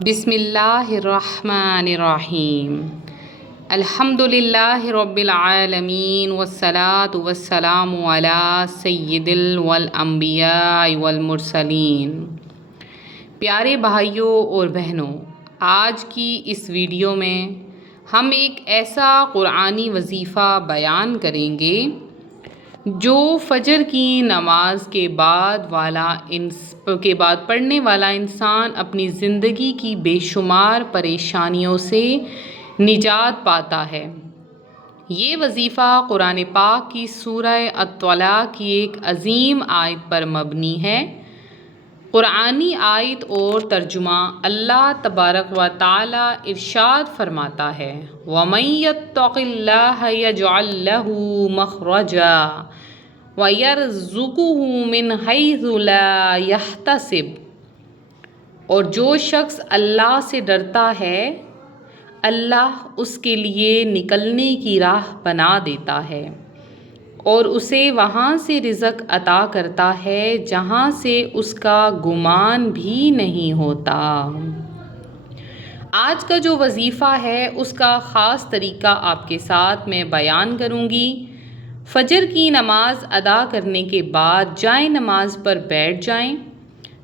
بسم اللہ الرحمن الرحیم الحمد للہ رب العالمین والصلاة والسلام علی سید الانبیاء والمرسلین۔ پیارے بھائیوں اور بہنوں، آج کی اس ویڈیو میں ہم ایک ایسا قرآنی وظیفہ بیان کریں گے جو فجر کی نماز کے بعد پڑھنے والا انسان اپنی زندگی کی بے شمار پریشانیوں سے نجات پاتا ہے۔ یہ وظیفہ قرآن پاک کی سورہ الطلاق کی ایک عظیم آیت پر مبنی ہے۔ قرآنی آیت اور ترجمہ اللہ تبارک و تعالی ارشاد فرماتا ہے، وَمَن يَتَّقِ اللَّهَ يَجْعَل لَّهُ مَخْرَجًا وَيَرْزُقْهُ مِنْ حَيْثُ لَا يَحْتَسِبُ، اور جو شخص اللہ سے ڈرتا ہے اللہ اس کے لیے نکلنے کی راہ بنا دیتا ہے اور اسے وہاں سے رزق عطا کرتا ہے جہاں سے اس کا گمان بھی نہیں ہوتا۔ آج کا جو وظیفہ ہے اس کا خاص طریقہ آپ کے ساتھ میں بیان کروں گی۔ فجر کی نماز ادا کرنے کے بعد جائے نماز پر بیٹھ جائیں۔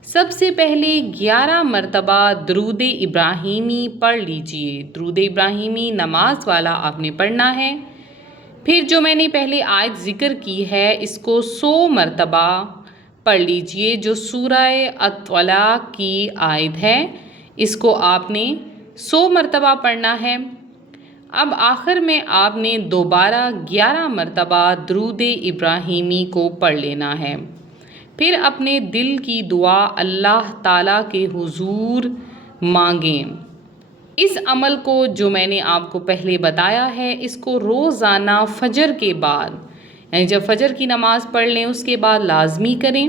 سب سے پہلے 11 مرتبہ درود ابراہیمی پڑھ لیجئے۔ درود ابراہیمی نماز والا آپ نے پڑھنا ہے۔ پھر جو میں نے پہلے آیت ذکر کی ہے اس کو 100 مرتبہ پڑھ لیجئے، جو سورہ الطلاق کی آیت ہے، اس کو آپ نے 100 مرتبہ پڑھنا ہے۔ اب آخر میں آپ نے دوبارہ 11 مرتبہ درود ابراہیمی کو پڑھ لینا ہے۔ پھر اپنے دل کی دعا اللہ تعالیٰ کے حضور مانگیں۔ اس عمل کو جو میں نے آپ کو پہلے بتایا ہے اس کو روزانہ فجر کے بعد، یعنی جب فجر کی نماز پڑھ لیں اس کے بعد لازمی کریں۔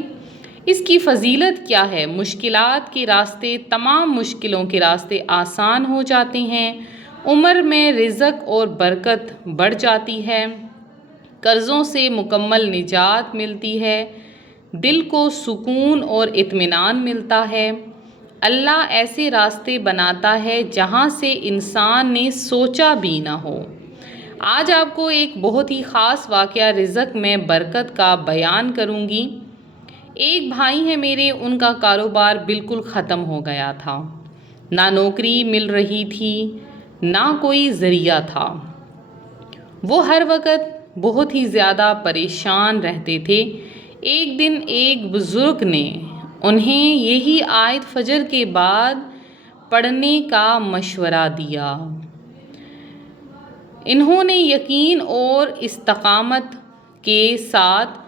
اس کی فضیلت کیا ہے؟ مشکلات کے راستے، تمام مشکلوں کے راستے آسان ہو جاتے ہیں، عمر میں رزق اور برکت بڑھ جاتی ہے، قرضوں سے مکمل نجات ملتی ہے، دل کو سکون اور اطمینان ملتا ہے۔ اللہ ایسے راستے بناتا ہے جہاں سے انسان نے سوچا بھی نہ ہو۔ آج آپ کو ایک بہت ہی خاص واقعہ رزق میں برکت کا بیان کروں گی۔ ایک بھائی ہیں میرے، ان کا کاروبار بالکل ختم ہو گیا تھا، نہ نوکری مل رہی تھی نہ کوئی ذریعہ تھا۔ وہ ہر وقت بہت ہی زیادہ پریشان رہتے تھے۔ ایک دن ایک بزرگ نے انہیں یہی آیت فجر کے بعد پڑھنے کا مشورہ دیا۔ انہوں نے یقین اور استقامت کے ساتھ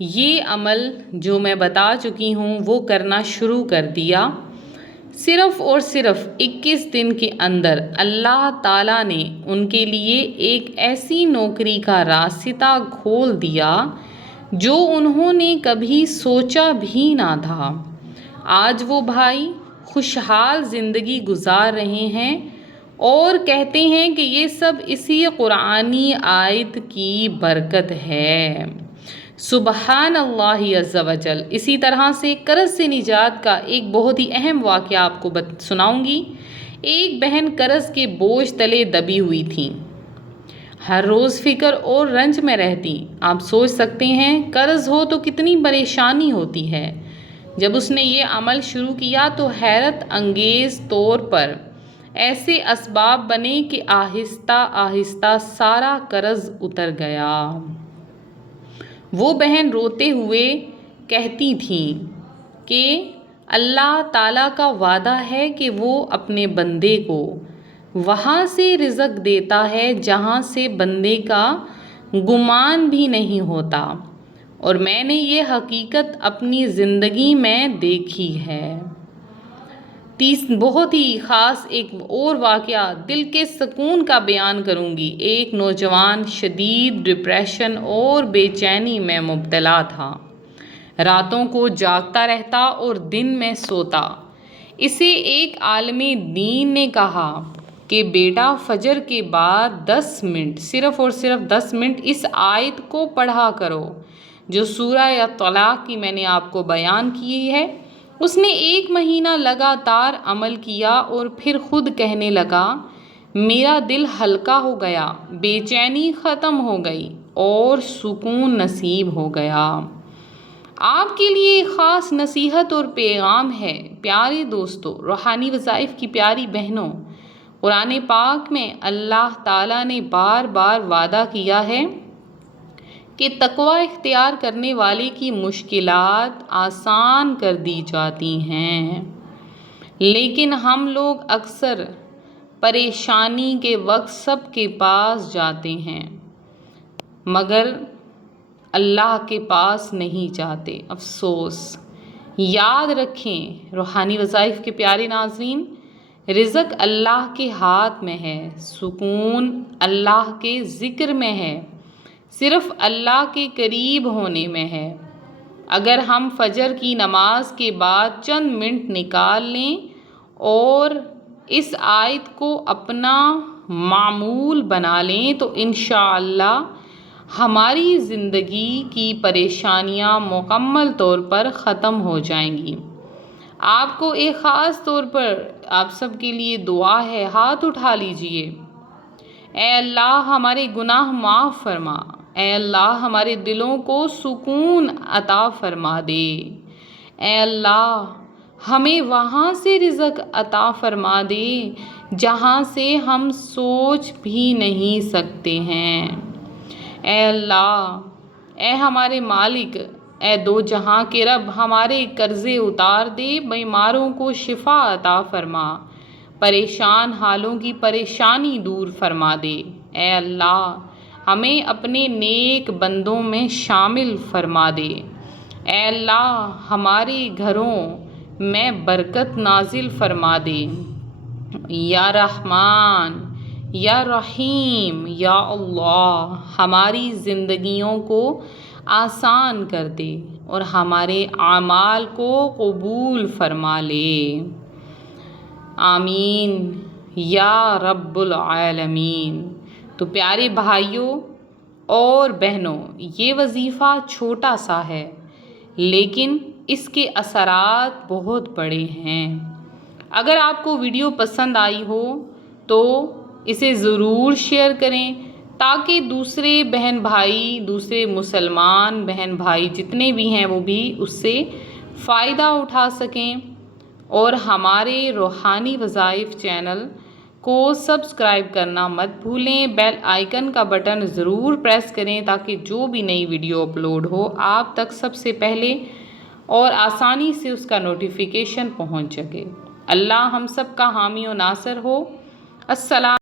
یہ عمل جو میں بتا چکی ہوں وہ کرنا شروع کر دیا۔ صرف اور صرف 21 دن کے اندر اللہ تعالیٰ نے ان کے لیے ایک ایسی نوکری کا راستہ کھول دیا جو انہوں نے کبھی سوچا بھی نہ تھا۔ آج وہ بھائی خوشحال زندگی گزار رہے ہیں اور کہتے ہیں کہ یہ سب اسی قرآنی آیت کی برکت ہے۔ سبحان اللہ عز و جل۔ اسی طرح سے قرض سے نجات کا ایک بہت ہی اہم واقعہ آپ کو سناؤں گی۔ ایک بہن قرض کے بوجھ تلے دبی ہوئی تھیں، ہر روز فکر اور رنج میں رہتی۔ آپ سوچ سکتے ہیں قرض ہو تو کتنی پریشانی ہوتی ہے۔ جب اس نے یہ عمل شروع کیا تو حیرت انگیز طور پر ایسے اسباب بنے کہ آہستہ آہستہ سارا قرض اتر گیا۔ وہ بہن روتے ہوئے کہتی تھیں کہ اللہ تعالیٰ کا وعدہ ہے کہ وہ اپنے بندے کو وہاں سے رزق دیتا ہے جہاں سے بندے کا گمان بھی نہیں ہوتا، اور میں نے یہ حقیقت اپنی زندگی میں دیکھی ہے۔ بہت ہی خاص ایک اور واقعہ دل کے سکون کا بیان کروں گی۔ ایک نوجوان شدید ڈپریشن اور بے چینی میں مبتلا تھا، راتوں کو جاگتا رہتا اور دن میں سوتا۔ اسے ایک عالم دین نے کہا کہ بیٹا فجر کے بعد 10 منٹ، صرف اور صرف 10 منٹ اس آیت کو پڑھا کرو جو سورہ الطلاق کی میں نے آپ کو بیان کی ہے۔ اس نے 1 مہینہ لگاتار عمل کیا اور پھر خود کہنے لگا، میرا دل ہلکا ہو گیا، بے چینی ختم ہو گئی اور سکون نصیب ہو گیا۔ آپ کے لیے ایک خاص نصیحت اور پیغام ہے پیارے دوستو، روحانی وظائف کی پیاری بہنوں۔ قرآن پاک میں اللہ تعالیٰ نے بار بار وعدہ کیا ہے کہ تقوی اختیار کرنے والے کی مشکلات آسان کر دی جاتی ہیں، لیکن ہم لوگ اکثر پریشانی کے وقت سب کے پاس جاتے ہیں مگر اللہ کے پاس نہیں جاتے۔ افسوس۔ یاد رکھیں روحانی وظائف کے پیارے ناظرین، رزق اللہ کے ہاتھ میں ہے، سکون اللہ کے ذکر میں ہے، صرف اللہ کے قریب ہونے میں ہے۔ اگر ہم فجر کی نماز کے بعد چند منٹ نکال لیں اور اس آیت کو اپنا معمول بنا لیں تو انشاءاللہ ہماری زندگی کی پریشانیاں مکمل طور پر ختم ہو جائیں گی۔ آپ کو ایک خاص طور پر آپ سب کے لیے دعا ہے، ہاتھ اٹھا لیجئے۔ اے اللہ ہمارے گناہ معاف فرما، اے اللہ ہمارے دلوں کو سکون عطا فرما دے، اے اللہ ہمیں وہاں سے رزق عطا فرما دے جہاں سے ہم سوچ بھی نہیں سکتے ہیں۔ اے اللہ، اے ہمارے مالک، اے دو جہاں کے رب، ہمارے قرضے اتار دے، بیماروں کو شفا عطا فرما، پریشان حالوں کی پریشانی دور فرما دے۔ اے اللہ ہمیں اپنے نیک بندوں میں شامل فرما دے۔ اے اللہ ہمارے گھروں میں برکت نازل فرما دے۔ یا رحمان، یا رحیم، یا اللہ ہماری زندگیوں کو آسان کر دے اور ہمارے اعمال کو قبول فرما لے۔ آمین یا رب العالمین۔ تو پیارے بھائیوں اور بہنوں، یہ وظیفہ چھوٹا سا ہے لیکن اس کے اثرات بہت بڑے ہیں۔ اگر آپ کو ویڈیو پسند آئی ہو تو اسے ضرور شیئر کریں تاکہ دوسرے بہن بھائی، دوسرے مسلمان بہن بھائی جتنے بھی ہیں وہ بھی اس سے فائدہ اٹھا سکیں، اور ہمارے روحانی وظائف چینل کو سبسکرائب کرنا مت بھولیں، بیل آئیکن کا بٹن ضرور پریس کریں تاکہ جو بھی نئی ویڈیو اپلوڈ ہو آپ تک سب سے پہلے اور آسانی سے اس کا نوٹیفیکیشن پہنچ سکے۔ اللہ ہم سب کا حامی و ناصر ہو۔ السلام